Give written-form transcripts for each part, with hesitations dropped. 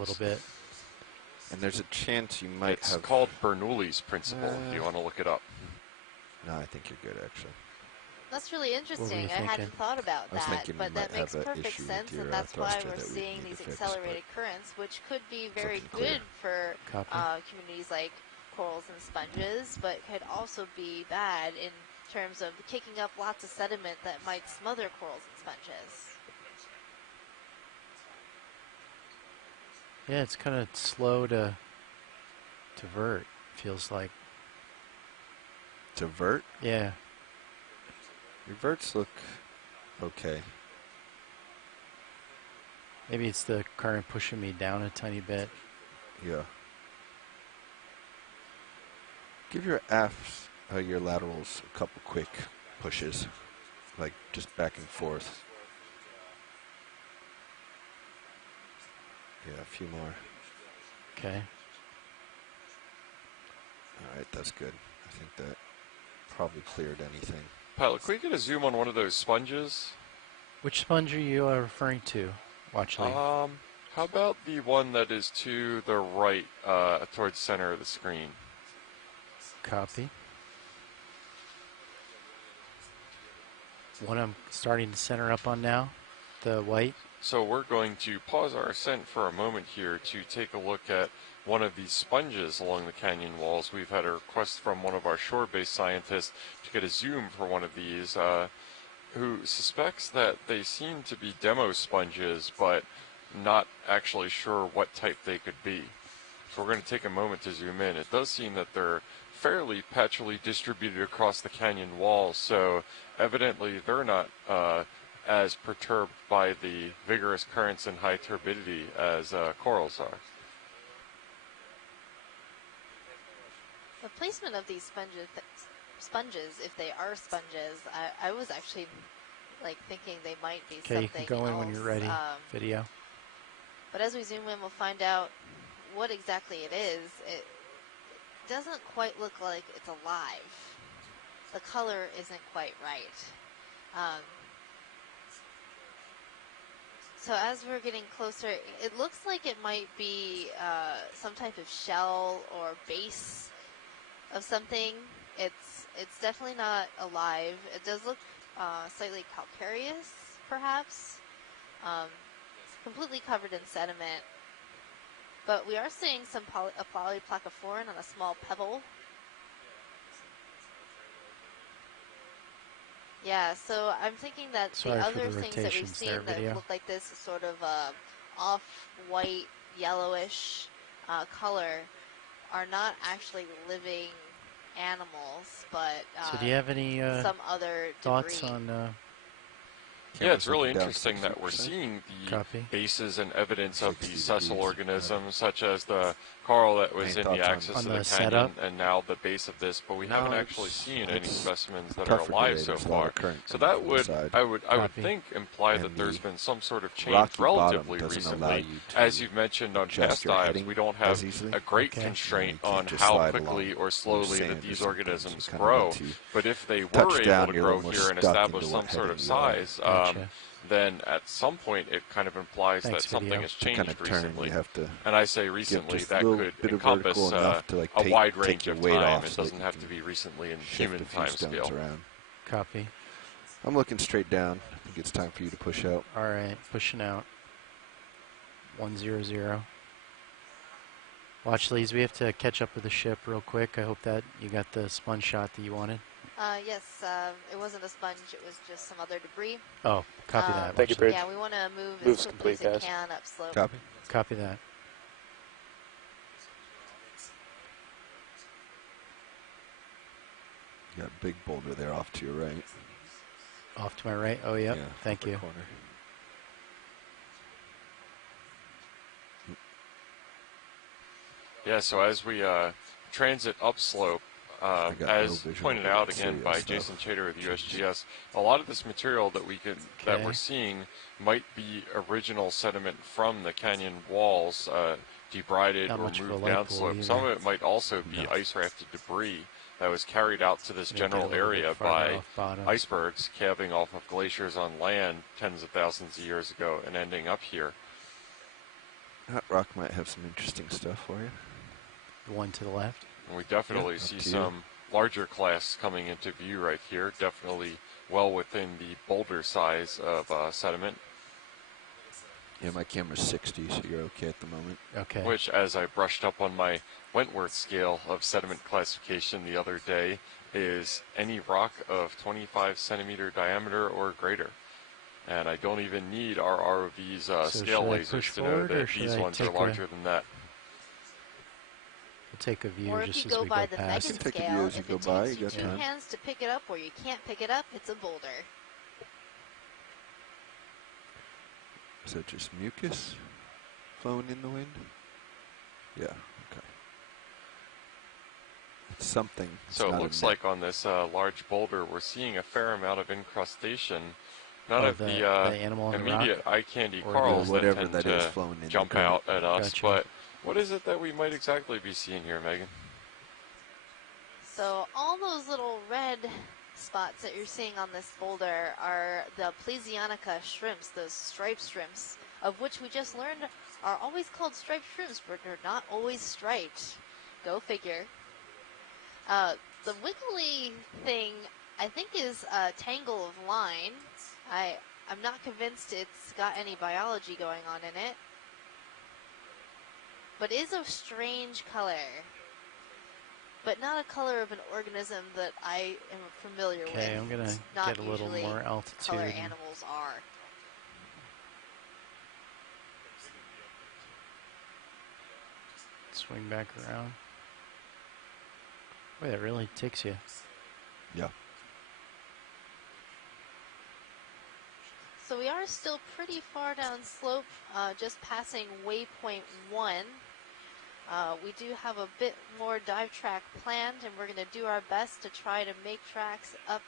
little bit. And there's a chance you might It's have... called Bernoulli's principle. Do you want to look it up? No, I think you're good, actually. That's really interesting. I hadn't thought about that, but that makes perfect sense, and that's why we're seeing these accelerated currents, which could be very good for communities like corals and sponges, but could also be bad in terms of kicking up lots of sediment that might smother corals and sponges. Yeah, it's kind of slow to vert, feels like. To vert? Yeah. Your verts look okay. Maybe it's the current pushing me down a tiny bit. Yeah. Give your aft, your laterals a couple quick pushes, like just back and forth. Yeah, a few more. Okay. All right, that's good. I think that probably cleared anything. Pilot, can we get a zoom on one of those sponges? Which sponge are you referring to, Watchley? How about the one that is to the right, towards the center of the screen? Copy. One I'm starting to center up on now, the white. So we're going to pause our ascent for a moment here to take a look at one of these sponges along the canyon walls. We've had a request from one of our shore-based scientists to get a zoom for one of these, who suspects that they seem to be demo sponges, but not actually sure what type they could be. So we're going to take a moment to zoom in. It does seem that they're fairly patchily distributed across the canyon walls, so evidently they're not as perturbed by the vigorous currents and high turbidity as corals are. The placement of these sponges, if they are sponges, I was actually like thinking they might be something else. Okay, you can go in when you're ready. Video. But as we zoom in, we'll find out what exactly it is. It doesn't quite look like it's alive. The color isn't quite right. So as we're getting closer, it looks like it might be some type of shell or base of something. It's definitely not alive. It does look slightly calcareous, perhaps, completely covered in sediment. But we are seeing some a polyplacophorine on a small pebble. Yeah, so I'm thinking that the other things that we've seen that look like this sort of off-white, yellowish color are not actually living animals, but so do you have any some other thoughts debris. on Yeah, it's really interesting that we're seeing the bases and evidence of these sessile organisms, such as the coral that was in the axis of the canyon, and now the base of this, but we haven't actually seen any specimens that are alive so far. So that would, I would think, imply that there's been some sort of change relatively recently. As you've mentioned on past dives, we don't have a great constraint on how quickly or slowly that these organisms grow, but if they were able to grow here and establish some sort of size, then at some point it kind of implies that something has changed recently. And I say recently, that could encompass a wide range of time. It doesn't have to be recently in human time scale. Copy. I'm looking straight down. I think it's time for you to push out. All right, pushing out. 100. Watch, Lees, we have to catch up with the ship real quick. I hope that you got the sponge shot that you wanted. Yes, it wasn't a sponge, it was just some other debris. Oh, copy that. Thank you, Bridge. Yeah, we want to move as quickly as we can upslope. Copy. Copy that. You got a big boulder there off to your right. Off to my right? Oh, yep. Yeah, thank you. Corner. Yeah, so as we transit upslope, as pointed out again by Jason Chater with USGS, a lot of this material that that we're seeing might be original sediment from the canyon walls, debrided or moved downslope. Some of it might also be ice-rafted debris that was carried out to this general area by icebergs calving off of glaciers on land tens of thousands of years ago and ending up here. That rock might have some interesting stuff for you. The one to the left? And we definitely see some larger class coming into view right here. Definitely well within the boulder size of sediment. Yeah, my camera's 60, so you're okay at the moment. Okay. Which, as I brushed up on my Wentworth scale of sediment classification the other day, is any rock of 25 centimeter diameter or greater. And I don't even need our ROV's scale lasers to know that these ones are larger than that. We'll take a view or just if you as we go by go the past. Megan take a scale, view as you if go it by, takes you you got 2 time. hands to pick it up or you can't pick it up, it's a boulder. Is that just mucus flowing in the wind? Yeah, okay. It's something. So it looks like on this large boulder, we're seeing a fair amount of incrustation. None of the animal immediate eye candy or corals whatever that tend that to is flowing in jump out at us. Gotcha. But what is it that we might exactly be seeing here, Megan? So all those little red spots that you're seeing on this boulder are the Plesionica shrimps, those striped shrimps, of which we just learned are always called striped shrimps, but they're not always striped. Go figure. The wiggly thing, I think, is a tangle of line. I'm not convinced it's got any biology going on in it, but is a strange color. But not a color of an organism that I am familiar with. Okay, I'm going to get a little more altitude. Color animals are. Swing back around. Boy, that really takes you. Yeah. So we are still pretty far down slope, just passing waypoint 1. We do have a bit more dive track planned, and we're going to do our best to try to make tracks up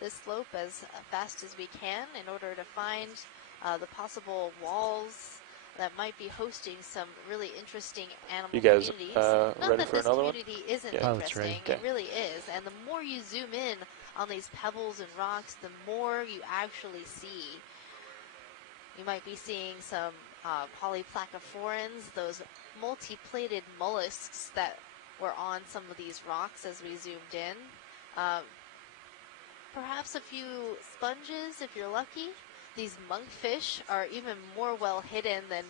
this slope as fast as we can in order to find the possible walls that might be hosting some really interesting animal communities. Not that this community isn't interesting, it really is. And the more you zoom in on these pebbles and rocks, the more you actually see. You might be seeing some polyplacophorans, those multi-plated mollusks that were on some of these rocks as we zoomed in. Perhaps a few sponges if you're lucky. These monkfish are even more well hidden than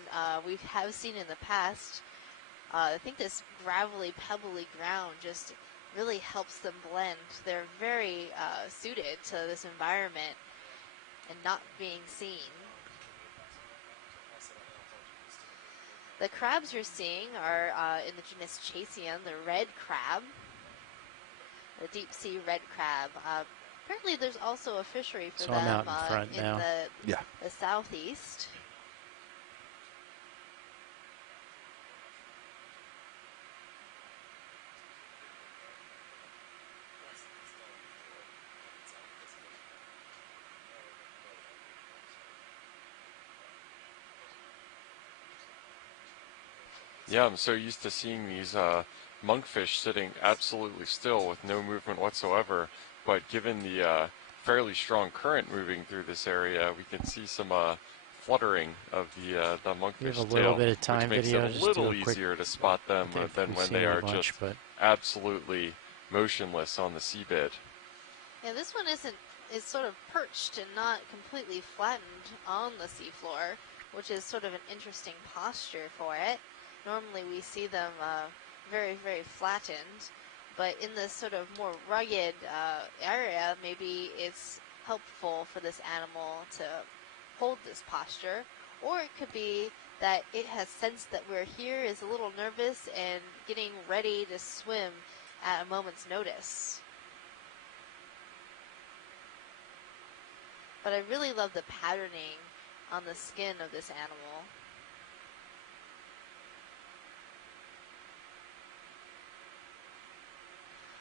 we have seen in the past. I think this gravelly, pebbly ground just really helps them blend. They're very suited to this environment and not being seen. The crabs you're seeing are in the genus Chasian, the red crab, the deep sea red crab. Apparently there's also a fishery for them out in front now. The southeast. Yeah, I'm so used to seeing these monkfish sitting absolutely still with no movement whatsoever, but given the fairly strong current moving through this area, we can see some fluttering of the monkfish tail, little bit of time which makes video, it a little easier to spot them than when they are just absolutely motionless on the seabed. Yeah, this one is sort of perched and not completely flattened on the seafloor, which is sort of an interesting posture for it. Normally we see them very, very flattened, but in this sort of more rugged area, maybe it's helpful for this animal to hold this posture, or it could be that it has sensed that we're here, is a little nervous and getting ready to swim at a moment's notice. But I really love the patterning on the skin of this animal.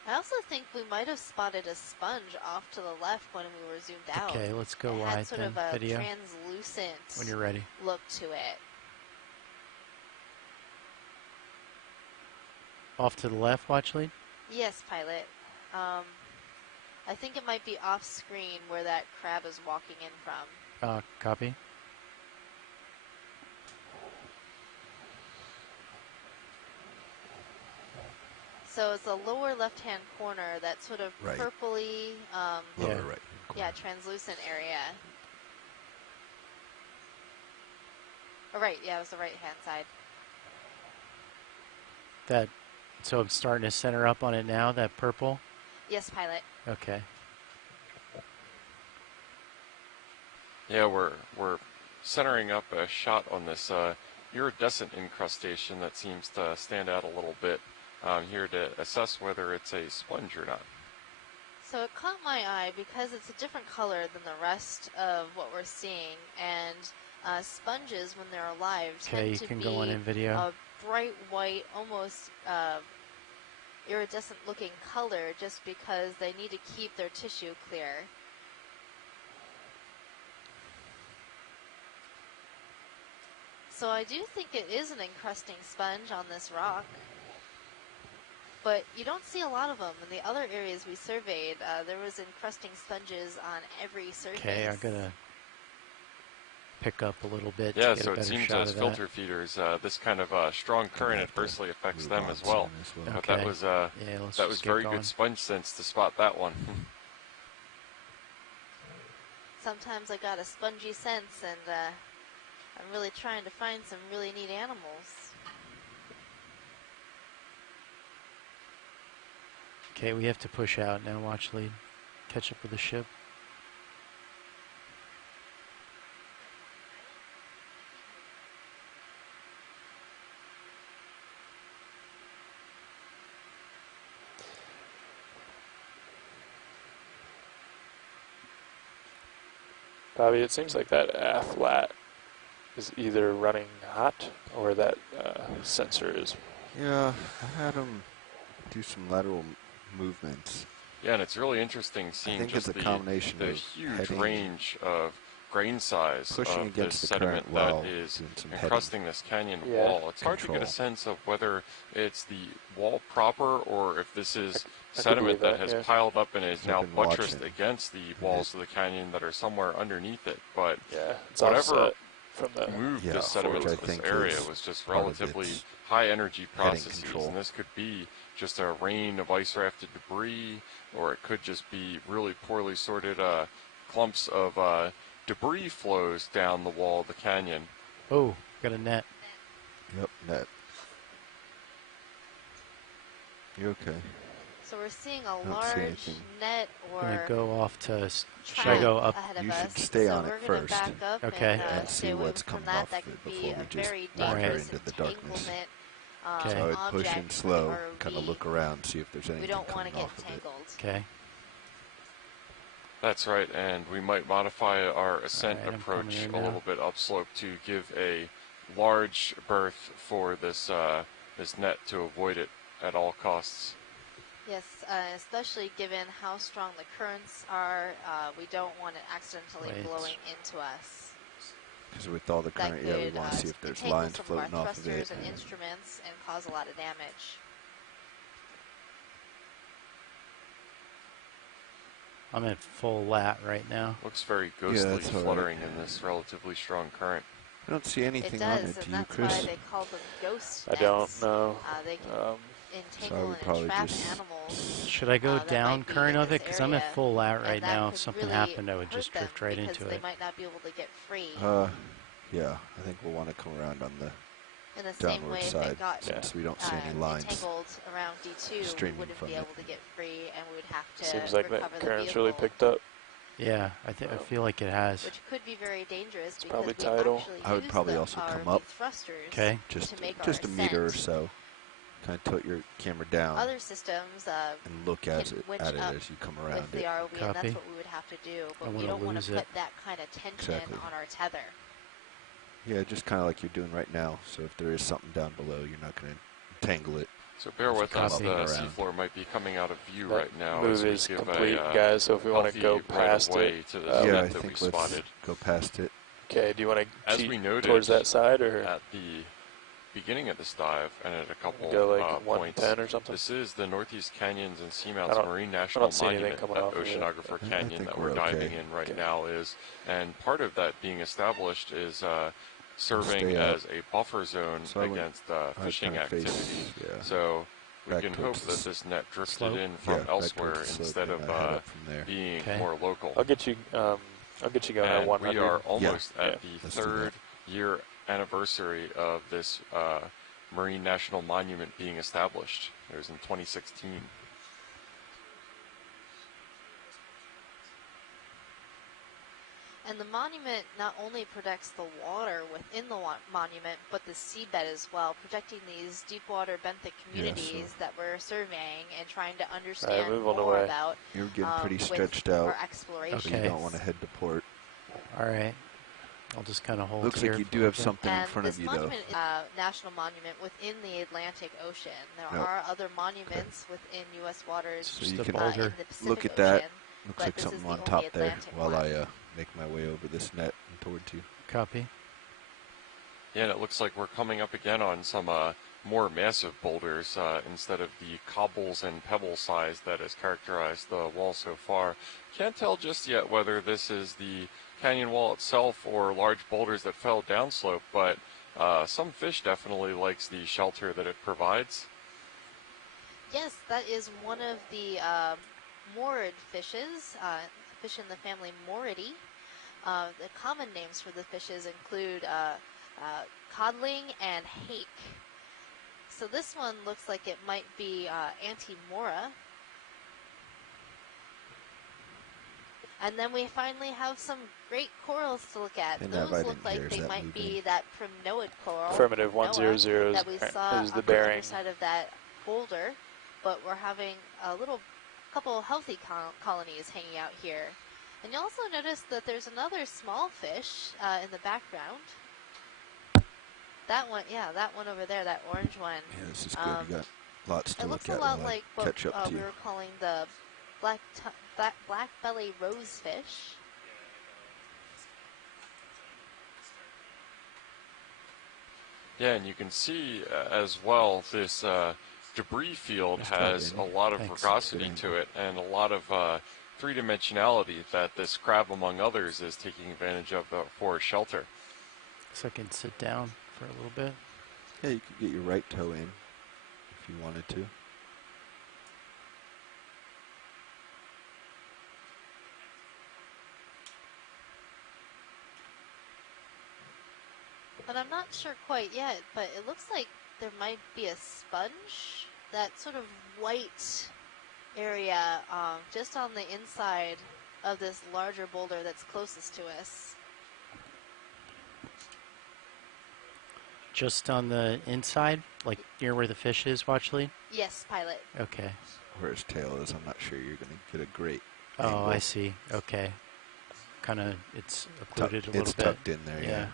I also think we might have spotted a sponge off to the left when we were zoomed out. Okay, let's go it wide had sort then, of a video. translucent When you're ready. look to it. Off to the left, watch lead? Yes, pilot. I think it might be off screen where that crab is walking in from. Copy. So it's the lower left-hand corner, that sort of purpley, lower right. Yeah, translucent area. Oh, right, yeah, it was the right-hand side. So I'm starting to center up on it now, that purple? Yes, pilot. Okay. Yeah, we're centering up a shot on this iridescent incrustation that seems to stand out a little bit here to assess whether it's a sponge or not. So it caught my eye because it's a different color than the rest of what we're seeing, and sponges, when they're alive, tend to be a bright white, almost iridescent-looking color, just because they need to keep their tissue clear. So I do think it is an encrusting sponge on this rock. But you don't see a lot of them. In the other areas we surveyed, there was encrusting sponges on every surface. Okay, I'm going to pick up a little bit. Yeah, so it seems as filter feeders, this kind of strong current adversely affects them as well. Okay. But that was very good sponge sense to spot that one. Sometimes I got a spongy sense, and I'm really trying to find some really neat animals. Okay, we have to push out now. Watch lead. Catch up with the ship. Bobby, it seems like that aft lat is either running hot or that sensor is. Yeah, I had him do some lateral movements. Yeah, and it's really interesting seeing just the huge range of grain size of this sediment that is encrusting this canyon wall. It's hard to get a sense of whether it's the wall proper or if this is sediment that has piled up and is now buttressed against the walls of the canyon that are somewhere underneath it. But whatever moved this sediment to this area was just relatively high energy processes, and this could be just a rain of ice rafted debris, or it could just be really poorly sorted clumps of debris flows down the wall of the canyon. Oh, got a net. Yep, net. You okay? So we're seeing a large net or I'm gonna go off to, should I go up? You should stay on it first. Back up okay. And see what's coming off of it before we just wander into the darkness. Okay. So I would push in slow, kind of look around, see if there's anything coming off of it. Okay. That's right, and we might modify our ascent approach a little bit upslope to give a large berth for this this net to avoid it at all costs. Yes, especially given how strong the currents are, we don't want it accidentally blowing into us. Because with all the current, we want to see if there's lines floating off of it. And instruments and cause a lot of damage. I'm at full lat right now. Looks very ghostly fluttering in this relatively strong current. I don't see anything on it. Do you, Chris? That's why they call them ghost nets. I don't know. They can entangle and trap animals. Should I go down current of it? Because I'm at full lat right now. If something happened, I would just drift right into it. They might not be able to get free. Yeah, I think we'll want to come around on the in the same way, side, if it got since we don't see any lines entangled around D2, we wouldn't be able to get free, and we would have to seems like that current's really picked up. Yeah, I feel like it has. Which could be very dangerous it's because probably tidal. I would probably also come up. Okay. Just a meter or so. Kind of tilt your camera down. Other systems and look at it as you come around with the ROV, and that's what we would have to do. But we don't want to put that kind of tension on our tether. Yeah, just kind of like you're doing right now. So if there is something down below, you're not going to tangle it. So bear with us, the seafloor might be coming out of view right now. Move is complete, guys, so if we want to go past it. To yeah, I think let's go past it. Okay, do you want to cheat towards that side? Or at the beginning of this dive and at a couple go like points. 110 or something? This is the Northeast Canyons and Seamounts Marine National Monument at Oceanographer Canyon that we're diving in right now and part of that being established is serving as a buffer zone against fishing activity. Yeah. So we can hope that this net drifted in from elsewhere instead of being more local. I'll get you going at 100. We are almost at the third year anniversary of this Marine National Monument being established. It was in 2016. And the monument not only protects the water within the monument, but the seabed as well, protecting these deep water benthic communities that we're surveying and trying to understand more about. You're getting pretty stretched out. Our exploration. So you don't want to head to port. All right. I'll just kind of hold Looks like you do have something in front of you, though. And this monument is a national monument within the Atlantic Ocean. There are other monuments within U.S. waters so you can in the Pacific look at that. Ocean, Looks like something on top there while I make my way over this net and towards you. Copy. Yeah, and it looks like we're coming up again on some more massive boulders instead of the cobbles and pebble size that has characterized the wall so far. Can't tell just yet whether this is the canyon wall itself or large boulders that fell downslope, but some fish definitely likes the shelter that it provides. Yes, that is one of the morid fishes, fish in the family Moridae. The common names for the fishes include codling and hake. So this one looks like it might be Antimora. And then we finally have some great corals to look at. Those look like they might be that primnoid coral. Affirmative, 100 that we saw on the other side of that boulder. But we're having a couple healthy colonies hanging out here. And you also notice that there's another small fish in the background. That one, that one over there, that orange one. Yeah, this is good. You got lots to look at. It looks a lot like what we were calling the black belly rosefish. Yeah, and you can see as well this debris field has a lot of rugosity to it and a lot of three-dimensionality that this crab, among others, is taking advantage of for shelter. So I can sit down for a little bit. Yeah, you could get your right toe in if you wanted to. But I'm not sure quite yet, but it looks like there might be a sponge, that sort of white area just on the inside of this larger boulder that's closest to us. Just on the inside, like near where the fish is, Watchley? Yes, pilot. Okay. Where his tail is, I'm not sure you're going to get a great angle. I see. Okay. Kind of, it's occluded a little bit. It's tucked in there, yeah.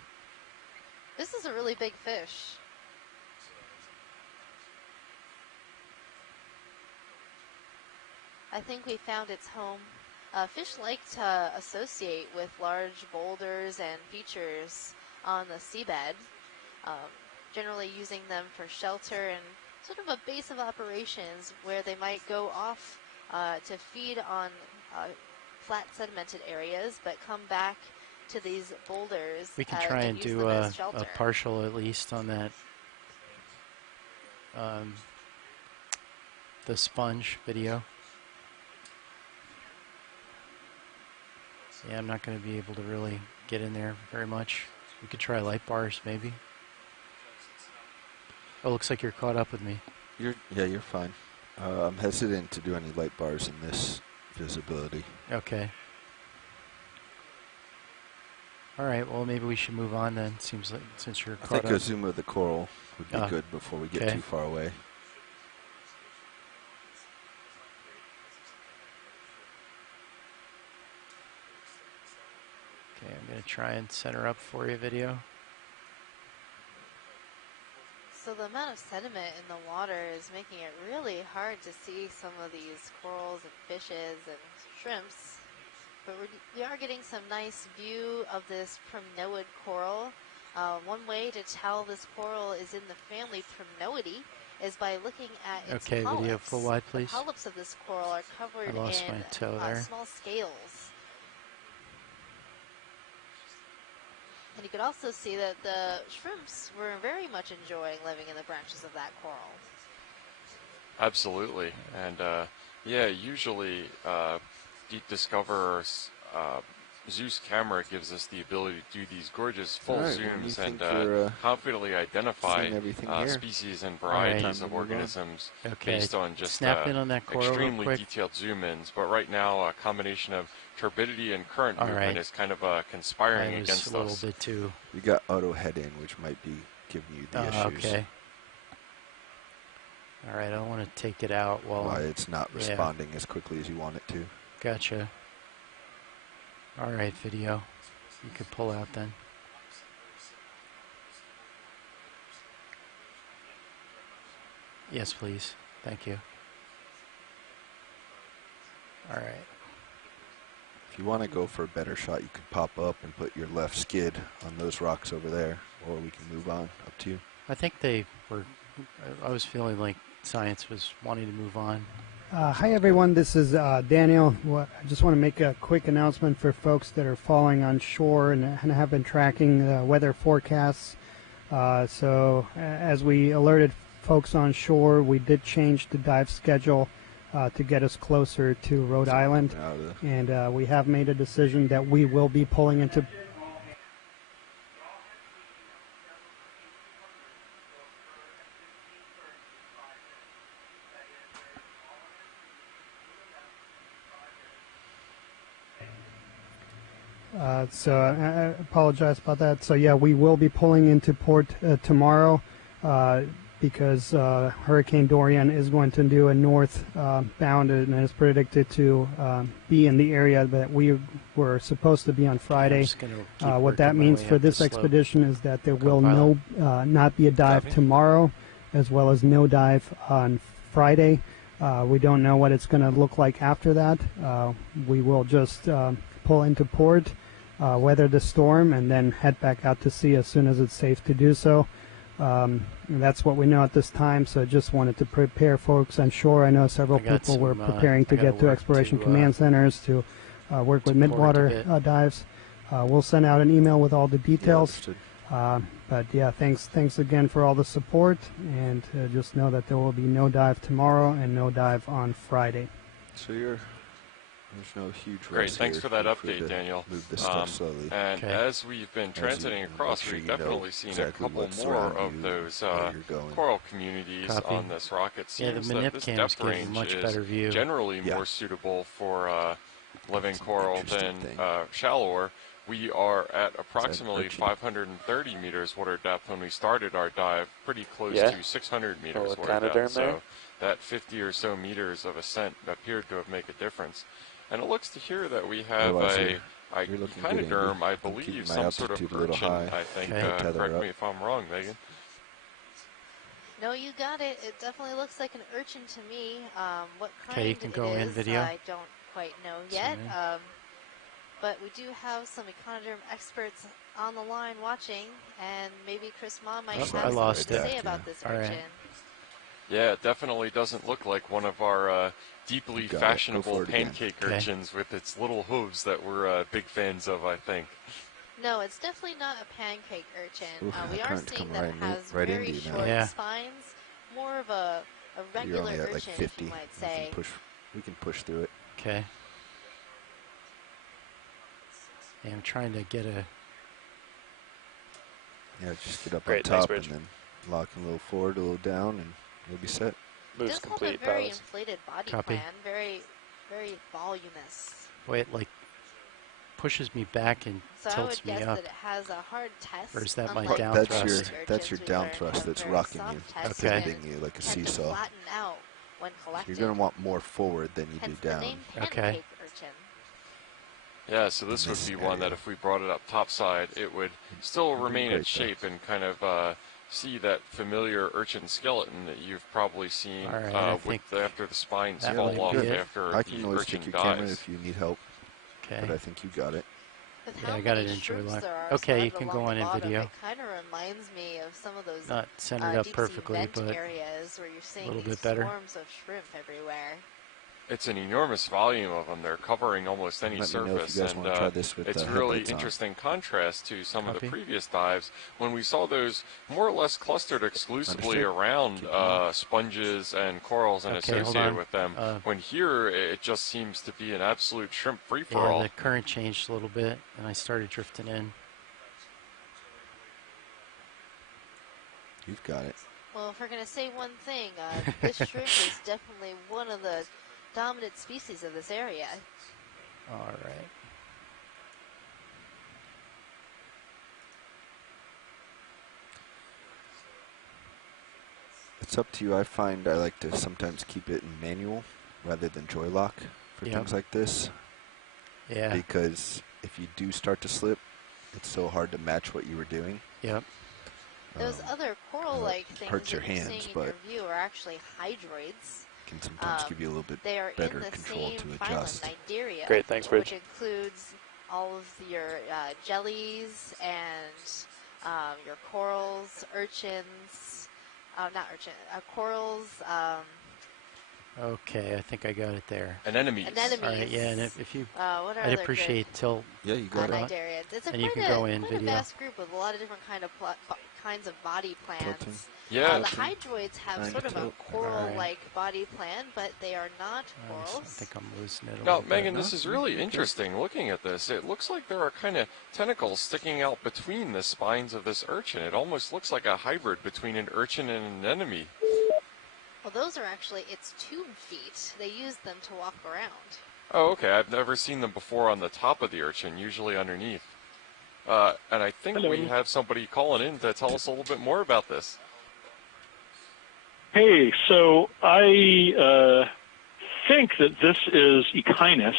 This is a really big fish. I think we found its home. Fish like to associate with large boulders and features on the seabed, generally using them for shelter and sort of a base of operations where they might go off to feed on flat sedimented areas, but come back to these boulders. We can try and do a partial at least on that, the sponge video. Yeah, I'm not going to be able to really get in there very much. We could try light bars, maybe. Oh, looks like you're caught up with me. You're fine. I'm hesitant to do any light bars in this visibility. Okay. All right, well, maybe we should move on then. Seems like since you're caught up. I think a zoom of the coral would be good before we get too far away. Okay, I'm going to try and center up for you video. So the amount of sediment in the water is making it really hard to see some of these corals and fishes and shrimps. But we are getting some nice view of this primnoid coral. One way to tell this coral is in the family Primnoidae is by looking at its polyps. Video full wide, please. The polyps of this coral are covered in small scales. And you could also see that the shrimps were very much enjoying living in the branches of that coral. Absolutely. And yeah, usually Deep Discover's Zeus camera gives us the ability to do these gorgeous full zooms and confidently identify species and varieties of organisms based on just extremely detailed zoom-ins. But right now, a combination of turbidity and current movement is kind of conspiring against us. A little bit too. You got auto head-in, which might be giving you the issues. Okay. All right, I don't want to take it out while why it's not responding as quickly as you want it to. Gotcha. All right, video. You could pull out then. Yes, please. Thank you. All right. If you want to go for a better shot, you could pop up and put your left skid on those rocks over there, or we can move on. Up to you. I think they were, I was feeling like science was wanting to move on. Hi everyone, this is Daniel. I just want to make a quick announcement for folks that are following on shore and have been tracking weather forecasts. So as we alerted folks on shore, we did change the dive schedule to get us closer to Rhode Island. And we have made a decision that we will be pulling into so I apologize about that. So yeah, we will be pulling into port tomorrow because Hurricane Dorian is going to do a northbound and is predicted to be in the area that we were supposed to be on Friday. What that means for this expedition is that there will not be a dive tomorrow, as well as no dive on Friday. We don't know what it's going to look like after that. We will just pull into port, weather the storm, and then head back out to sea as soon as it's safe to do so. That's what we know at this time, so I just wanted to prepare folks on shore. I know several people were preparing to get to exploration command centers to work with midwater dives. We'll send out an email with all the details. But yeah, thanks again for all the support, and just know that there will be no dive tomorrow and no dive on Friday. So there's no huge risk. Great, thanks for that update, Daniel. Move this stuff slowly. And as we've been transiting across, we've definitely seen a couple more of those coral communities on this rock. It seems that this depth range is generally more suitable for living coral than shallower. We are at approximately 530 meters water depth when we started our dive, pretty close to 600 meters water depth. So that 50 or so meters of ascent appeared to have made a difference. And it looks to here that we have a echinoderm, I believe, some sort of urchin, I think. Correct me if I'm wrong, Megan. No, you got it. It definitely looks like an urchin to me. What kind you can go in video. I don't quite know yet. But we do have some echinoderm experts on the line watching, and maybe Chris Ma might have something to say about this urchin. Yeah, it definitely doesn't look like one of our deeply fashionable pancake urchins with its little hooves that we're big fans of, I think. No, it's definitely not a pancake urchin. We are seeing that it has very short spines, more of a regular urchin, like you might say. We can push through it. Okay. Yeah, I'm trying to get a... Yeah, just get up on top and then lock a little forward, a little down, and you'll be set. Moves complete. It does have a very inflated body plan, very, very voluminous. Wait, like pushes me back and tilts me up. So I would guess that it has a hard test. Or is that my down thrust? That's your down thrust that's rocking you, pivoting you like a seesaw. You're going to want more forward than you do down. Okay. Yeah, so this would be one that if we brought it up topside, it would still remain its shape and kind of see that familiar urchin skeleton that you've probably seen after the spines fall off after I can always check your camera if you need help. Okay. But I think you got it. Yeah, I got it in true line. Okay, you can go on in video. It kind of reminds me of some of those not centered up perfectly, but areas where you're seeing a little bit better. Swarms of shrimp everywhere. It's an enormous volume of them. They're covering almost any surface, and it's really interesting contrast to some of the previous dives when we saw those more or less clustered exclusively around sponges and corals and associated with them. When here, it just seems to be an absolute shrimp free-for-all. Yeah, the current changed a little bit, and I started drifting in. You've got it. Well, if we're going to say one thing, this shrimp is definitely one of the dominant species of this area. All right. It's up to you. I find I like to sometimes keep it in manual rather than joy lock for things like this. Yeah. Because if you do start to slip, it's so hard to match what you were doing. Yep. Those other coral-like things hurts your that you're hands, seeing but in your view are actually hydroids. Can sometimes give you a little bit better control to adjust. Nigeria, great, thanks, Bridge. Which includes all of your jellies and your corals, urchins, corals. Okay, I think I got it there. Anemones. Anemones. All right, yeah, and if you, I'd appreciate till. Yeah, you got it. It's a and you can go in quite video. a vast group with a lot of different kinds of body plans. Yeah. The hydroids have sort of a coral-like body plan, but they are not corals. I think I'm losing it. Now, Megan, this is really interesting. Looking at this, it looks like there are kind of tentacles sticking out between the spines of this urchin. It almost looks like a hybrid between an urchin and an anemone. Well, those are actually its tube feet. They use them to walk around. Oh, okay. I've never seen them before on the top of the urchin, usually underneath. And I think we have somebody calling in to tell us a little bit more about this. Hey, so I think that this is Echinus,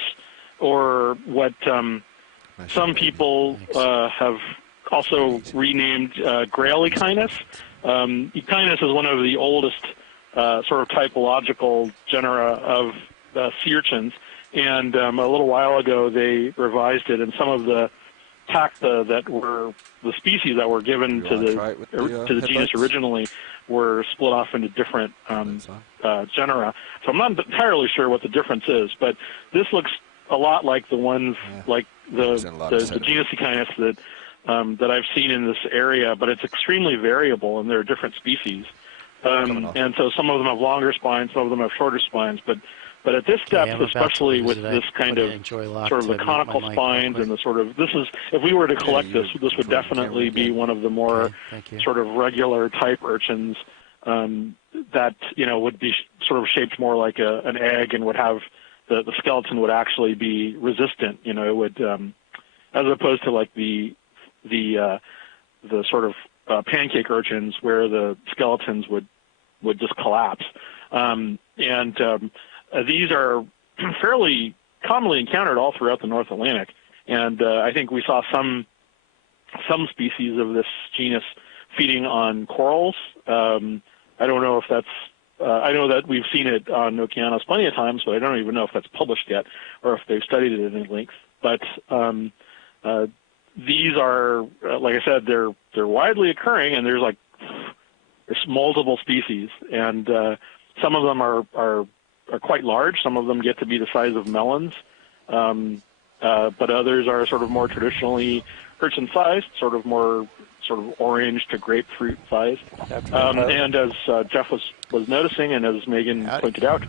or what some people have also renamed Grail Echinus. Echinus is one of the oldest sort of typological genera of sea urchins, and a little while ago they revised it, and some of the taxa that were the species that were given to the genus originally were split off into different genera. So I'm not entirely sure what the difference is, but this looks a lot like the ones like the genus Echinus that I've seen in this area, but it's extremely variable, and there are different species. And so some of them have longer spines, some of them have shorter spines, but at this depth, especially with this kind of sort of the conical spines and the sort of, this is, if we were to collect this would definitely be one of the more sort of regular type urchins that, would be sort of shaped more like an egg and would have, the skeleton would actually be resistant, it would, as opposed to like the sort of pancake urchins where the skeletons would just collapse. These are fairly commonly encountered all throughout the North Atlantic, and I think we saw some species of this genus feeding on corals. I don't know if that's. I know that we've seen it on Okeanos plenty of times, but I don't even know if that's published yet or if they've studied it at any length. But these are, like I said, they're widely occurring, and there's multiple species, and some of them are quite large. Some of them get to be the size of melons, but others are sort of more traditionally urchin-sized, sort of more sort of orange to grapefruit-sized. And as Jeff was noticing, and as Megan pointed out,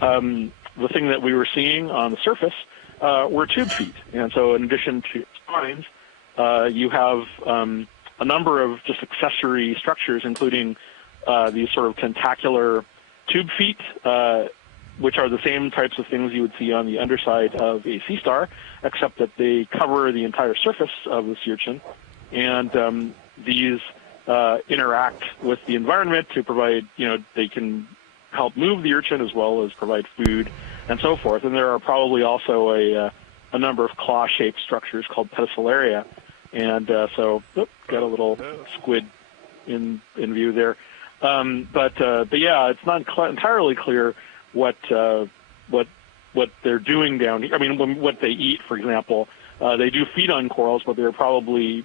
the thing that we were seeing on the surface were tube feet. And so in addition to spines, you have a number of just accessory structures, including these sort of tentacular tube feet, which are the same types of things you would see on the underside of a sea star, except that they cover the entire surface of the sea urchin. And these interact with the environment to provide, they can help move the urchin as well as provide food and so forth. And there are probably also a number of claw-shaped structures called pedicellaria. And so, got a little squid in view there. But yeah, it's not entirely clear what they're doing down here. I mean, what they eat, for example. They do feed on corals, but they're probably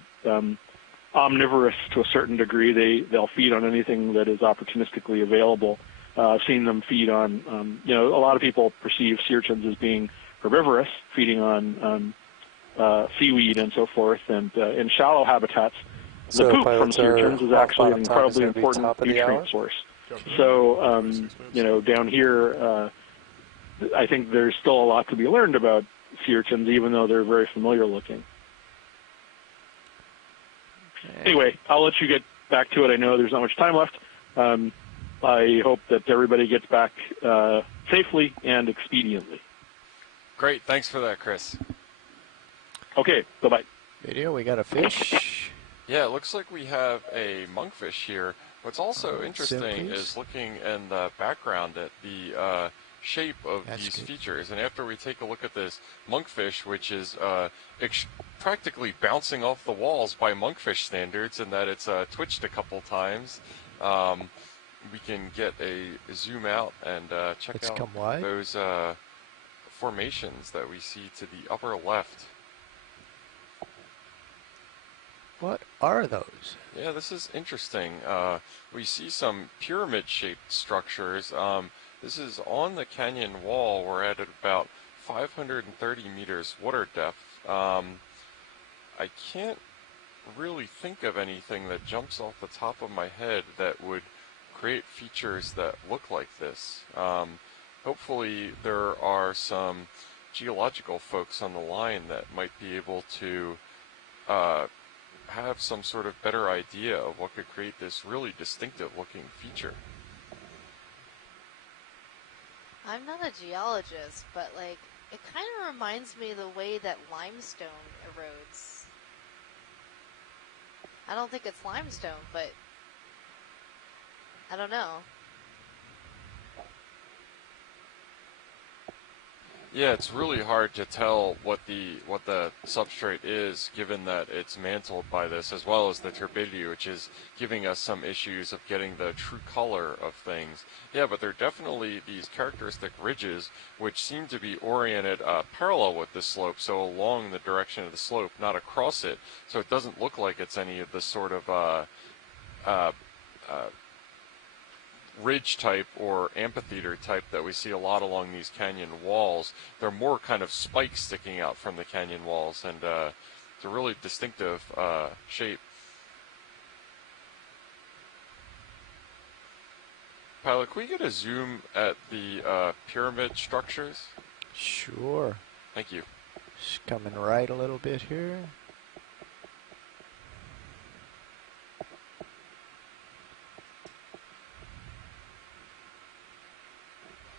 omnivorous to a certain degree. They'll feed on anything that is opportunistically available. I've seen them feed on, a lot of people perceive sea urchins as being herbivorous, feeding on seaweed and so forth, and in shallow habitats, the poop from sea urchins is actually an incredibly important nutrient source. So, down here, I think there's still a lot to be learned about sea urchins, even though they're very familiar looking. Anyway, I'll let you get back to it. I know there's not much time left. I hope that everybody gets back safely and expediently. Great. Thanks for that, Chris. Okay. Bye-bye. Video, we got a fish. Yeah, it looks like we have a monkfish here. What's also interesting is looking in the background at the shape of these features. And after we take a look at this monkfish, which is practically bouncing off the walls by monkfish standards, in that it's twitched a couple times, we can get a zoom out and check out those formations that we see to the upper left. What are those? Yeah, this is interesting. We see some pyramid-shaped structures. This is on the canyon wall. We're at about 530 meters water depth. I can't really think of anything that jumps off the top of my head that would create features that look like this. Hopefully there are some geological folks on the line that might be able to have some sort of better idea of what could create this really distinctive looking feature. I'm not a geologist, but it kind of reminds me of the way that limestone erodes. I don't think it's limestone, but I don't know. Yeah, it's really hard to tell what the substrate is, given that it's mantled by this, as well as the turbidity, which is giving us some issues of getting the true color of things. Yeah, but there are definitely these characteristic ridges, which seem to be oriented parallel with the slope, so along the direction of the slope, not across it. So it doesn't look like it's any of the sort of ridge type or amphitheater type that we see a lot along these canyon walls. They're more kind of spikes sticking out from the canyon walls, and it's a really distinctive shape. Pilot, can we get a zoom at the pyramid structures? Sure. Thank you. Just coming right a little bit here.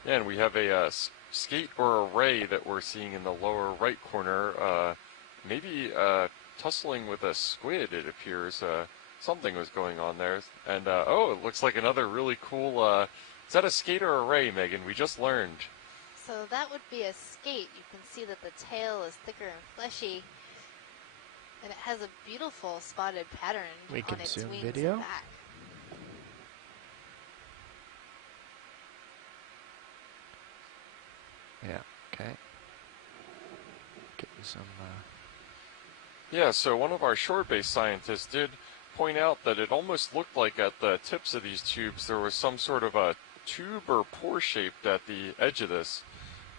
Yeah, and we have a skate or a ray that we're seeing in the lower right corner. Maybe tussling with a squid, it appears. Something was going on there. And, oh, it looks like another really cool... is that a skate or a ray, Megan? We just learned. So that would be a skate. You can see that the tail is thicker and fleshy. And it has a beautiful spotted pattern on its wings video. and back. Yeah, okay. Getting some... Yeah, so one of our shore-based scientists did point out that it almost looked like at the tips of these tubes there was some sort of a tube or pore shaped at the edge of this.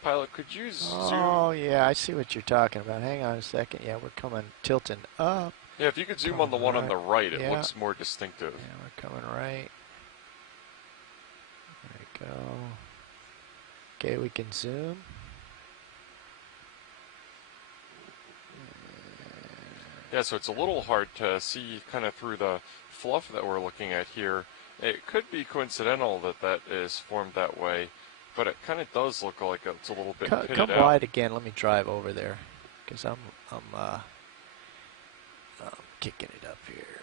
Pilot, could you zoom? Oh, yeah, I see what you're talking about. Hang on a second. Yeah, we're tilting up. Yeah, if you could zoom on the one on the right, it looks more distinctive. Yeah, we're coming right. There we go. Okay, we can zoom. Yeah, so it's a little hard to see kind of through the fluff that we're looking at here. It could be coincidental that that is formed that way, but it kind of does look like it's a little bit pitted come out. wide again. Let me drive over there, because I'm kicking it up here.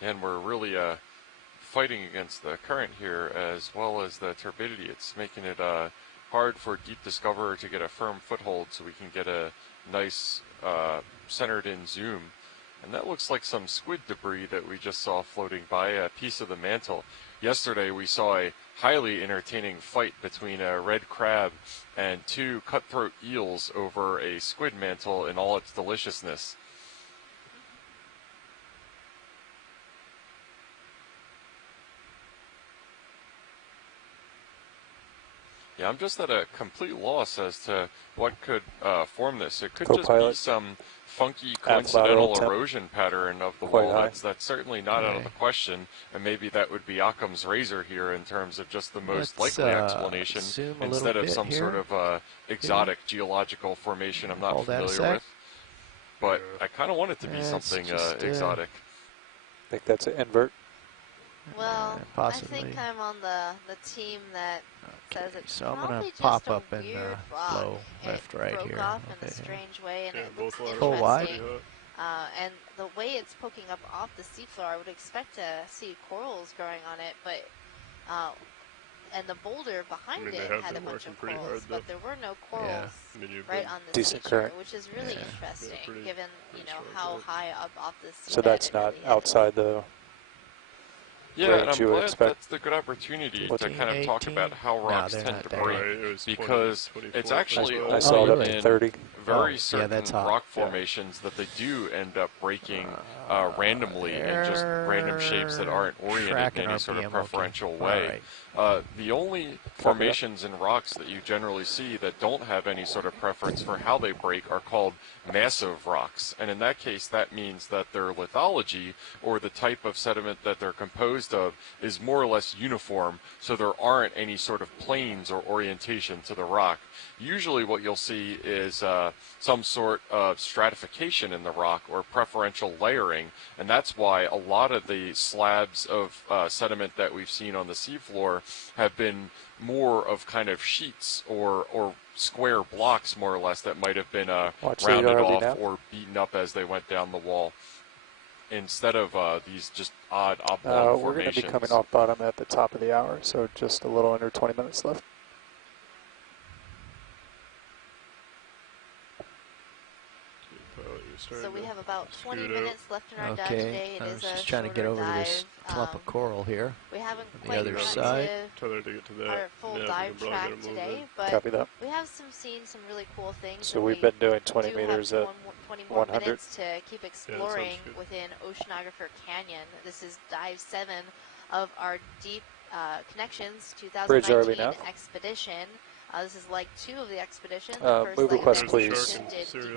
And we're really fighting against the current here, as well as the turbidity. It's making it hard for Deep Discoverer to get a firm foothold, so we can get a nice centered in zoom. And that looks like some squid debris that we just saw floating by, a piece of the mantle. Yesterday we saw a highly entertaining fight between a red crab and two cutthroat eels over a squid mantle in all its deliciousness. Yeah, I'm just at a complete loss as to what could form this. It could just be some funky coincidental erosion pattern of the wall. That's certainly not out of the question, and maybe that would be Occam's razor here in terms of just the most likely explanation instead of some sort of exotic geological formation I'm not familiar with. But I kind of want it to be something exotic. Think that's an invert? Well, possibly. I think I'm on the team that says it's so I'm probably gonna just pop a up and weird flow rock. left, it right broke here. off in a strange way, and it looks Pull wide. interesting. And the way it's poking up off the seafloor, I would expect to see corals growing on it, but and the boulder behind it had a bunch of corals, but there were no corals right on the seashore, which is really interesting, given how high up off the sea. So that's not outside the. Yeah, and I'm glad that's the good opportunity to kind of talk about how rocks tend to break, because it's actually only in very certain rock formations that they do end up breaking randomly in just random shapes that aren't oriented in any sort of preferential way. The only formations in rocks that you generally see that don't have any sort of preference for how they break are called massive rocks, and in that case that means that their lithology, or the type of sediment that they're composed of, is more or less uniform, so there aren't any sort of planes or orientation to the rock. Usually what you'll see is some sort of stratification in the rock or preferential layering, and that's why a lot of the slabs of sediment that we've seen on the seafloor have been more of kind of sheets or square blocks, more or less, that might have been rounded off or beaten up as they went down the wall, instead of these just odd oblong formations. We're going to be coming off bottom at the top of the hour, so just a little under 20 minutes left. So we have about 20 minutes left in our dive today. It is just trying to get over to this clump of coral here. We haven't on the other side. Our full dive track today, but we have seen some really cool things. So we've been doing 20 meters at 20 more 100 minutes to keep exploring within Oceanographer Canyon. This is dive 7 of our Deep Connections 2019 expedition. This is leg 2 of the expedition. The first move leg request, of please.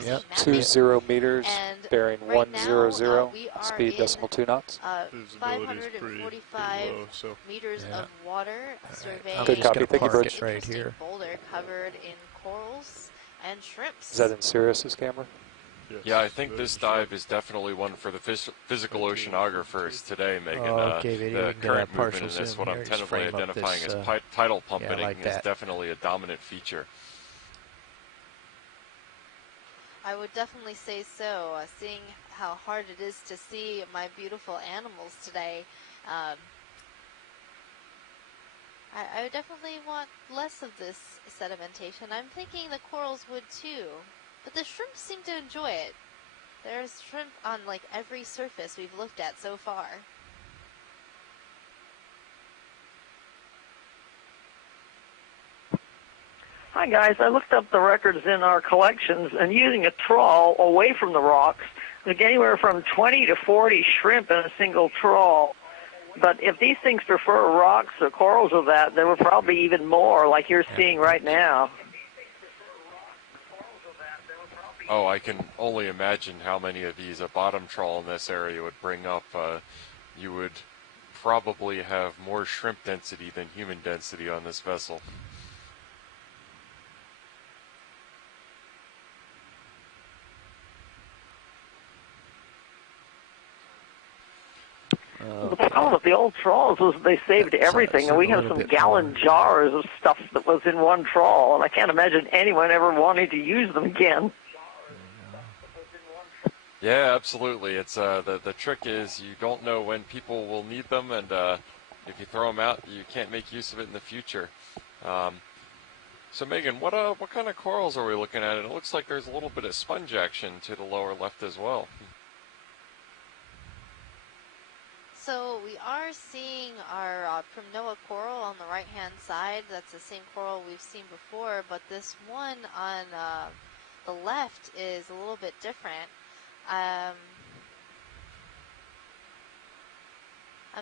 Yep. 20 meters, and bearing right 100, now, speed decimal 2 knots. 545 meters of water surveying. Good copy. Thank you, Bridge. Right here. Boulder covered in corals and shrimps. Is that in Sirius's camera? Yeah, I think this dive is definitely one for the physical oceanographers today, Megan. The current movement in this, what I'm tentatively identifying as tidal pumping, is definitely a dominant feature. I would definitely say so. Seeing how hard it is to see my beautiful animals today, I would definitely want less of this sedimentation. I'm thinking the corals would too. But the shrimp seem to enjoy it. There's shrimp on like every surface we've looked at so far. Hi guys, I looked up the records in our collections, and using a trawl away from the rocks, there's anywhere from 20 to 40 shrimp in a single trawl. But if these things prefer rocks or corals or that, there were probably even more, like you're seeing right now. Oh, I can only imagine how many of these a bottom trawl in this area would bring up. You would probably have more shrimp density than human density on this vessel. The problem with the old trawls was they saved everything, and we have some gallon jars of stuff that was in one trawl, and I can't imagine anyone ever wanting to use them again. Yeah, absolutely. It's the trick is you don't know when people will need them, and if you throw them out, you can't make use of it in the future. So Megan, what kind of corals are we looking at? And it looks like there's a little bit of sponge action to the lower left as well. So we are seeing our Primnoa coral on the right-hand side. That's the same coral we've seen before, but this one on the left is a little bit different. I'm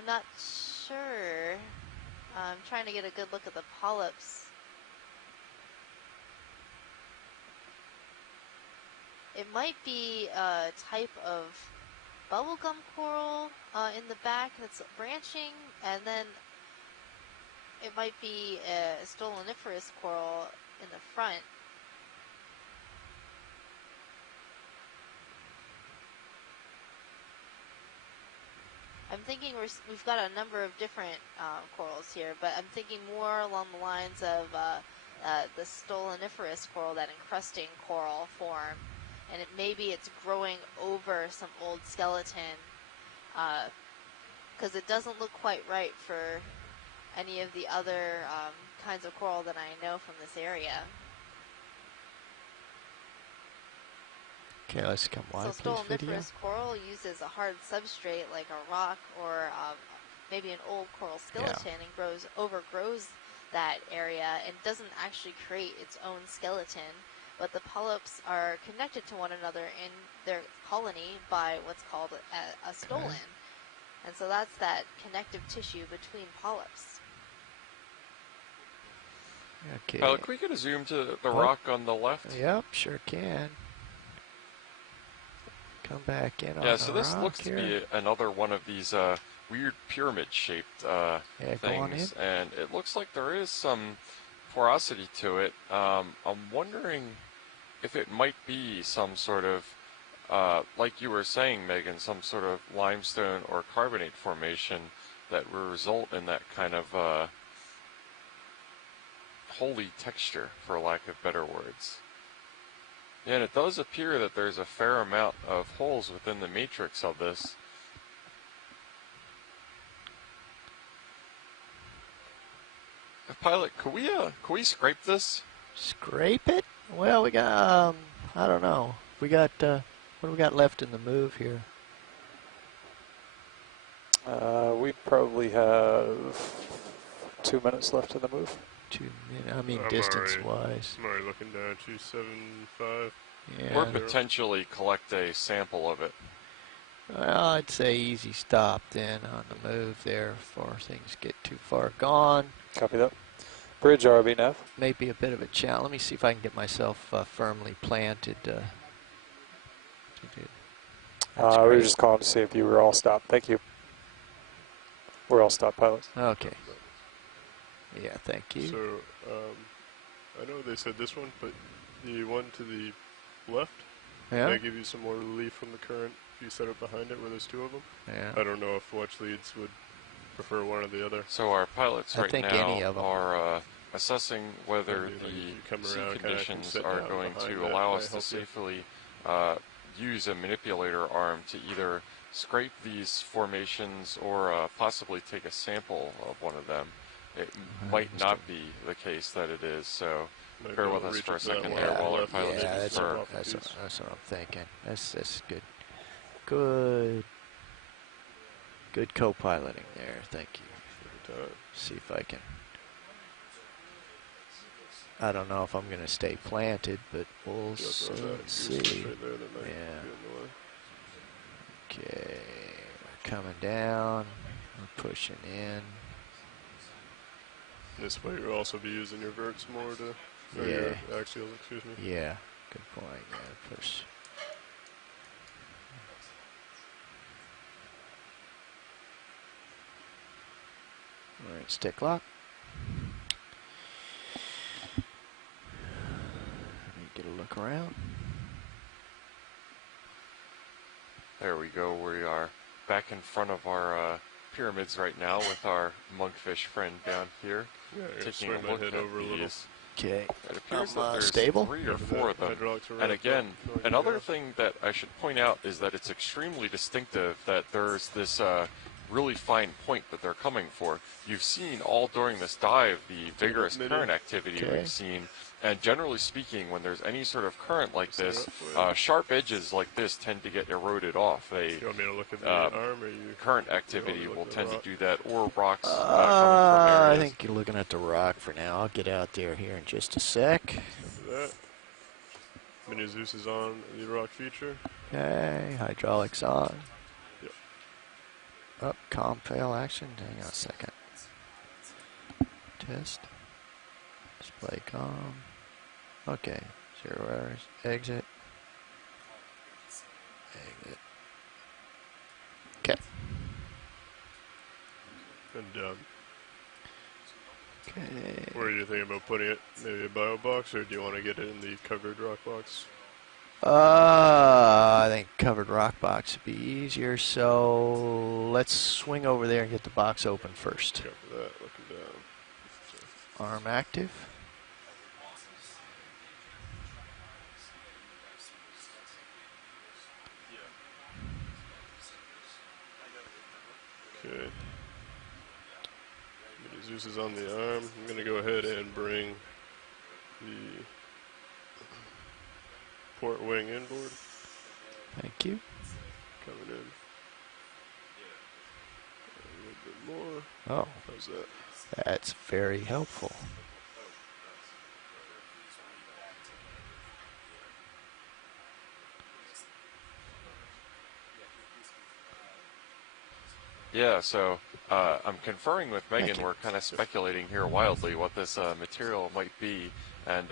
not sure. I'm trying to get a good look at the polyps. it might be a type of bubblegum coral in the back that's branching, and then it might be a stoloniferous coral in the front. I'm thinking we've got a number of different corals here, but I'm thinking more along the lines of the stoloniferous coral, that encrusting coral form, and maybe it's growing over some old skeleton, because it doesn't look quite right for any of the other kinds of coral that I know from this area. Okay, let's come live, so stoloniferous coral uses a hard substrate like a rock or maybe an old coral skeleton, and overgrows that area and doesn't actually create its own skeleton, but the polyps are connected to one another in their colony by what's called a stolon. And so that's that connective tissue between polyps. Okay. Can we get a zoom to the rock on the left? Yep, sure can. Come back in on the so this rock looks here. To be another one of these weird pyramid-shaped things, and it looks like there is some porosity to it. I'm wondering if it might be some sort of, like you were saying, Megan, some sort of limestone or carbonate formation that will result in that kind of holy texture, for lack of better words. And it does appear that there's a fair amount of holes within the matrix of this. Pilot, could we scrape this? Scrape it? Well, we got, I don't know. We got, what do we got left in the move here? We probably have 2 minutes left in the move. 2 minutes, I mean distance-wise. I'm already looking down 275. Yeah. Or potentially collect a sample of it. Well, I'd say easy stop then on the move there before things get too far gone. Copy that. Bridge ROV nav. May be a bit of a challenge. Let me see if I can get myself firmly planted. To do. We were just calling to see if you were all stopped. Thank you. We're all stopped, pilots. Okay. Yeah, thank you. So, I know they said this one, but the one to the left, they give you some more relief from the current if you set it behind it where there's two of them. Yeah. I don't know if watch leads would prefer one or the other. So our pilots right now are assessing whether the sea conditions are going to allow us to safely use a manipulator arm to either scrape these formations or possibly take a sample of one of them. It might not be the case that it is, so bear with us for a second there while our pilots confer. That's what I'm thinking. That's good. Good co-piloting there. Thank you. See if I can. I don't know if I'm going to stay planted, but we'll soon see. Yeah. Okay, we're coming down. We're pushing in. This way you'll also be using your verts more to, your axials, excuse me. Yeah, good point. Yeah, push. All right, stick lock. Let me get a look around. There we go. We are back in front of our pyramids right now with our monkfish friend down here, taking a look at these. Okay, it appears that there's stable. 3 or 4 of them. And again, another thing that I should point out is that it's extremely distinctive that there's this really fine point that they're coming for. You've seen all during this dive the vigorous current activity we've seen. And generally speaking, when there's any sort of current like this, sharp edges like this tend to get eroded off. You want me to look at the arm, or you current activity will tend to do that, or rocks coming from I areas. think you're looking at the rock for now. I'll get out there here in just a sec. That. Mini Zeus is on the rock feature. Okay, hydraulics on. Yep. Up, comm fail action. Hang on a second. Test. Display comm. Okay, 0 errors. Exit. Okay. Where are you thinking about putting it? Maybe a bio box, or do you want to get it in the covered rock box? I think covered rock box would be easier, so let's swing over there and get the box open first. Cover that, looking down. Arm active. Okay. Zeus is on the arm. I'm going to go ahead and bring the port wing inboard. Thank you. Coming in. A little bit more. Oh. How's that? That's very helpful. Yeah, so I'm conferring with Megan. We're kind of speculating here wildly what this material might be, and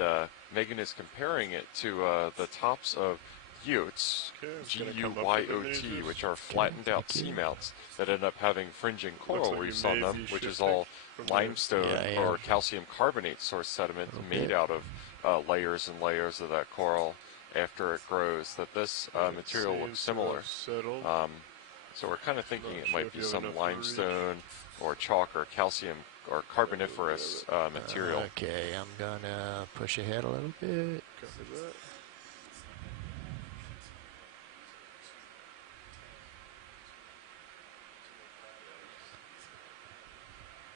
Megan is comparing it to the tops of Guyot, G-U-Y-O-T, which are flattened out seamounts that end up having fringing coral reefs on them, which is all limestone or calcium carbonate source sediment made out of layers and layers of that coral after it grows. That this material looks similar. So we're kind of thinking it might be some limestone or chalk or calcium or carboniferous material. Okay, I'm gonna push ahead a little bit. Copy that.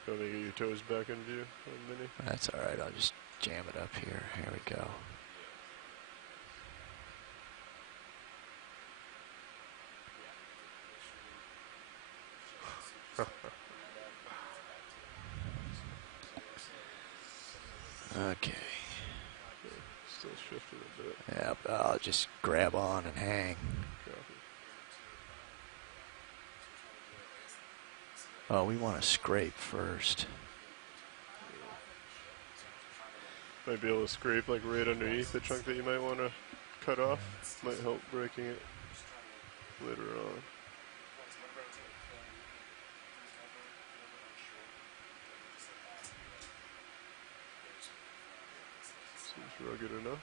Let me get your toes back in view, Minnie. That's all right. I'll just jam it up here. Here we go. Okay. Still shifting a bit. Yep, I'll just grab on and hang. Oh, we want to scrape first. Might be able to scrape like right underneath the chunk that you might want to cut off. Might help breaking it later on. Seems rugged enough.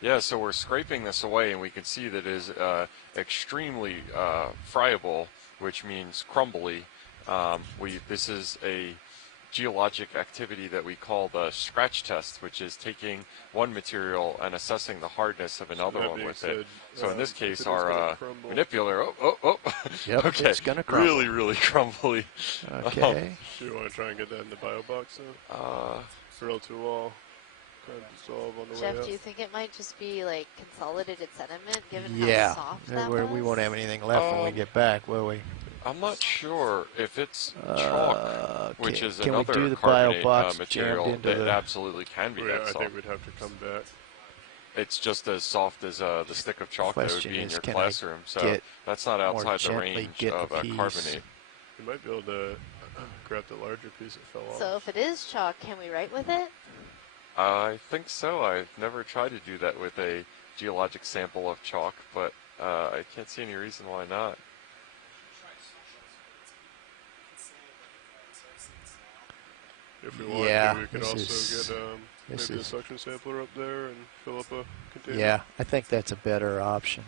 Yeah, so we're scraping this away, and we can see that it is extremely friable, which means crumbly. This is a geologic activity that we call the scratch test, which is taking one material and assessing the hardness of another one with it. So in this case, our manipulator, Yep, okay, it's going to crumble. Really, really crumbly. Okay. Do you want to try and get that in the bio box then? Drill to wall. Kind of dissolve on the way Jeff, up. do you think it might just be like consolidated sediment, given how soft that was? We won't have anything left when we get back, will we? I'm not sure if it's chalk, which is another do the carbonate box material. into It absolutely can be that soft. I think we'd have to come back. It's just as soft as the stick of chalk that would be in your classroom, so that's not outside the range of carbonate. You might be able to grab the larger piece that fell off. So if it is chalk, can we write with it? I think so. I've never tried to do that with a geologic sample of chalk, but I can't see any reason why not. If we want to, we could also get maybe a suction sampler up there and fill up a container. Yeah, I think that's a better option.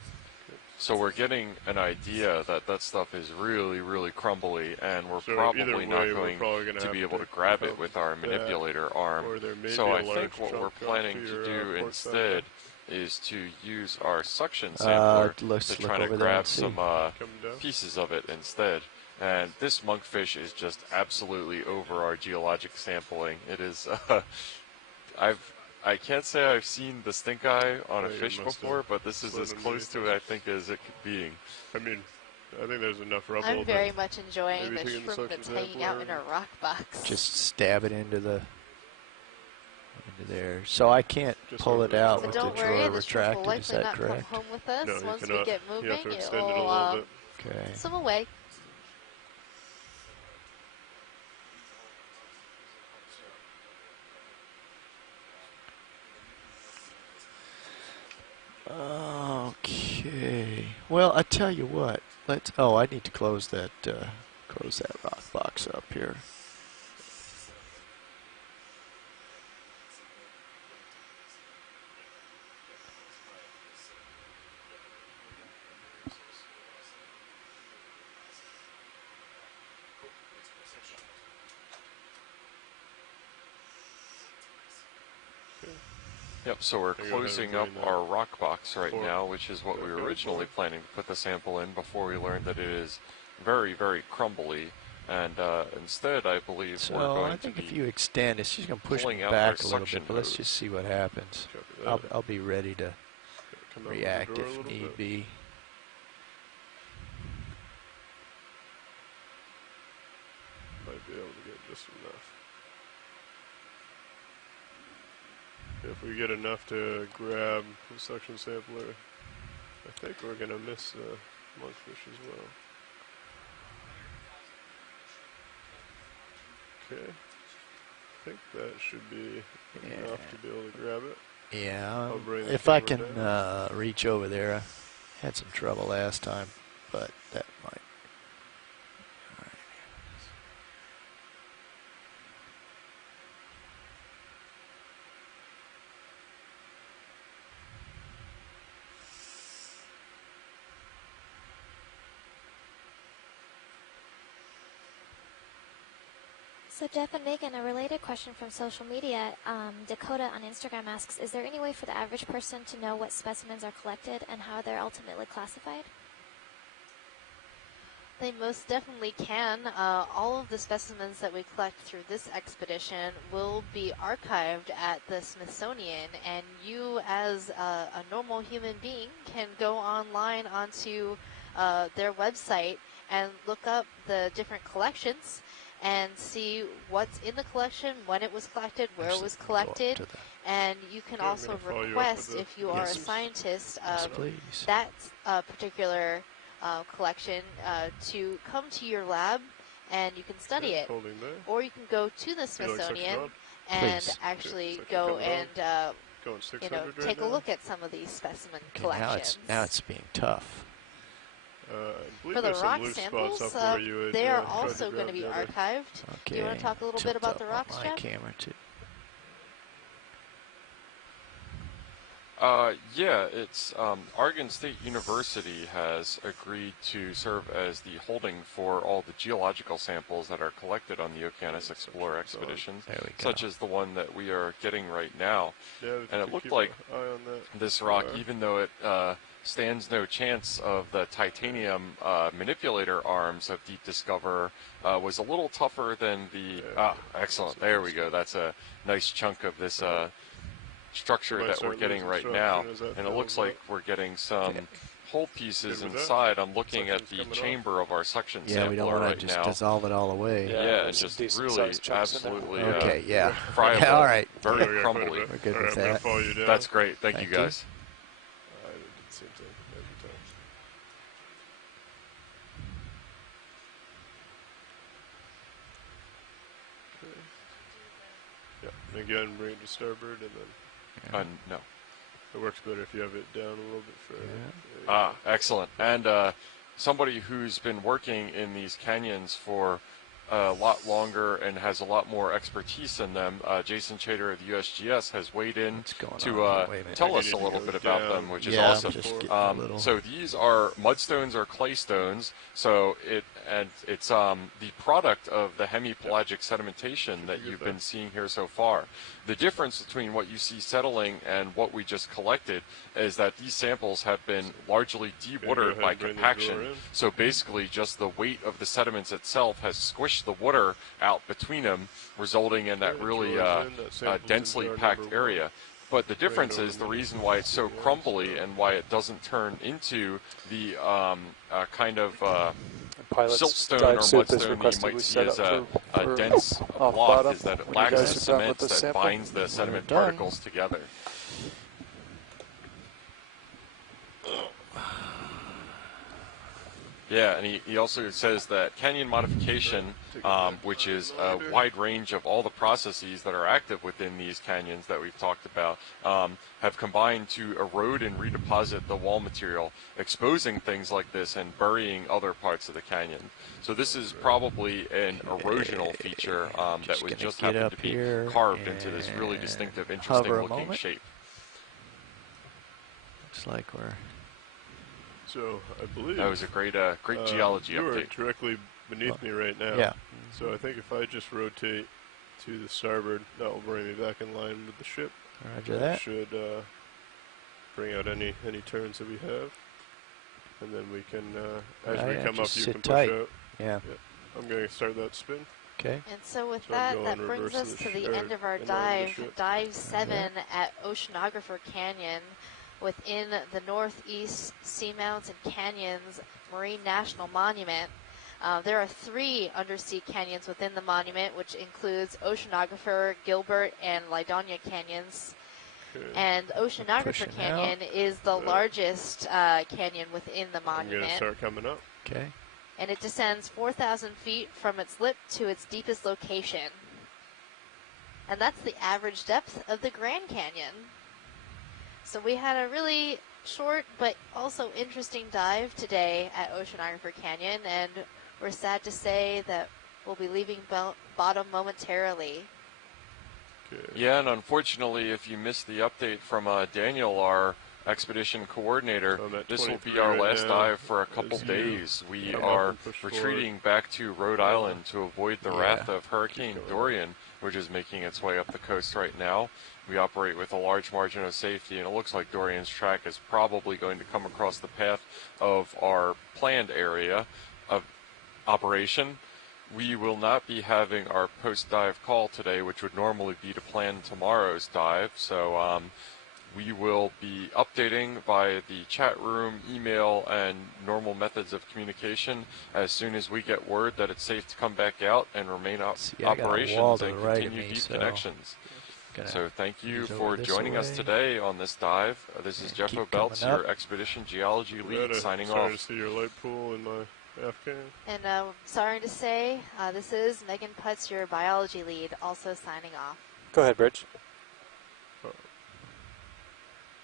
So we're getting an idea that that stuff is really, really crumbly, and we're probably not going to be able to grab it with our manipulator arm. So I think what we're planning to do instead is to use our suction sampler to try to grab some pieces of it instead. And this monkfish is just absolutely over our geologic sampling. It is, I can't say I've seen the stink eye on a fish before, but this is as close to it, I think, as it could be. I mean, I think there's enough rubble. I'm very much enjoying the shrimp that's hanging out in a rock box. Just stab it into there. So I can't pull it out with the drawer retracted, is that correct? Come home with us. No, once we get moving, it will swim away. Okay. Well, I tell you what. Oh, I need to close that rock box up here. Yep, so we're closing up our rock box right now, which is what we were originally planning to put the sample in before we learned that it is very, very crumbly. And instead, I believe we're going to be... I think if you extend, it's just going to push me back a little bit, but let's just see what happens. I'll be ready to react if need be. Might be able to get just enough. If we get enough to grab the suction sampler, I think we're going to miss the monkfish as well. Okay. I think that should be enough to be able to grab it. Yeah, if I can reach over there. I had some trouble last time, but that might. So Jeff and Megan, a related question from social media. Dakota on Instagram asks, is there any way for the average person to know what specimens are collected and how they're ultimately classified? They most definitely can. All of the specimens that we collect through this expedition will be archived at the Smithsonian, and you as a normal human being can go online onto their website and look up the different collections and see what's in the collection, when it was collected, where it was collected, and you can also request, if you are a scientist, that particular collection to come to your lab and you can study it. Or you can go to the Smithsonian and actually go and take a look at some of these specimen collections. Now it's being tough. For the rock samples, they are also going to be archived. Do you want to talk a little bit about the rocks, Jeff? Camera too. Yeah, it's Oregon State University has agreed to serve as the holding for all the geological samples that are collected on the Okeanos Explorer expeditions, such as the one that we are getting right now. And it looked like this rock, even though it stands no chance of the titanium manipulator arms of Deep Discoverer, was a little tougher than the... excellent. There we go. That's a nice chunk of this structure that we're getting right now. And it looks like we're getting some hole pieces inside. I'm looking at the chamber of our suction sampler we don't want right to just now. dissolve it all away. Yeah, and just really absolutely friable, all right. Very crumbly. We're good with that. That's great. Thank you, guys. Again, bring it to starboard, and then... no. It works better if you have it down a little bit further. Excellent. And somebody who's been working in these canyons for a lot longer and has a lot more expertise in them, Jason Chater of the USGS has weighed in to tell us a little bit about them, which is awesome. So these are mudstones or claystones. So it's the product of the hemipelagic sedimentation that you've been seeing here so far. The difference between what you see settling and what we just collected is that these samples have been largely dewatered by compaction. So basically just the weight of the sediments itself has squished the water out between them, resulting in that really densely packed area. But the difference is the reason why it's so crumbly and why it doesn't turn into the kind of siltstone or mudstone that you might see as a dense block is that it lacks the cement that binds the sediment particles together. Yeah, and he also says that canyon modification, which is a wide range of all the processes that are active within these canyons that we've talked about, have combined to erode and redeposit the wall material, exposing things like this and burying other parts of the canyon. So this is probably an erosional feature that was just happened to be carved into this really distinctive, interesting looking shape. Looks like we're... So I believe that was a great geology you update. You are directly beneath me right now. Yeah. So I think if I just rotate to the starboard, that will bring me back in line with the ship. Roger that. Should bring out any turns that we have, and then we can, as we come up, you can push out. Yeah. I'm going to start that spin. Okay. And so with that brings us to the end of our dive, Dive 7 at Oceanographer Canyon, within the Northeast Seamounts and Canyons Marine National Monument. There are 3 undersea canyons within the monument, which includes Oceanographer, Gilbert, and Lydonia canyons. Okay. And Oceanographer Canyon is the largest canyon within the monument. I'm going to start coming up. Okay. And it descends 4,000 feet from its lip to its deepest location. And that's the average depth of the Grand Canyon. So we had a really short but also interesting dive today at Oceanographer Canyon, and we're sad to say that we'll be leaving bottom momentarily. Good. Yeah, and unfortunately, if you missed the update from Daniel, our expedition coordinator, this will be our last dive for a couple days. We are retreating back to Rhode Island to avoid the wrath of Hurricane Dorian, which is making its way up the coast right now. We operate with a large margin of safety, and it looks like Dorian's track is probably going to come across the path of our planned area of operation. We will not be having our post-dive call today, which would normally be to plan tomorrow's dive, so we will be updating via the chat room, email, and normal methods of communication as soon as we get word that it's safe to come back out and remain operations and continue deep connections. So thank you for joining us today on this dive. This is Jeff O'Belts, your expedition geology lead, signing off. Sorry to see your light pool in my Afghan. And sorry to say, this is Megan Putz, your biology lead, also signing off. Go ahead, Bridge.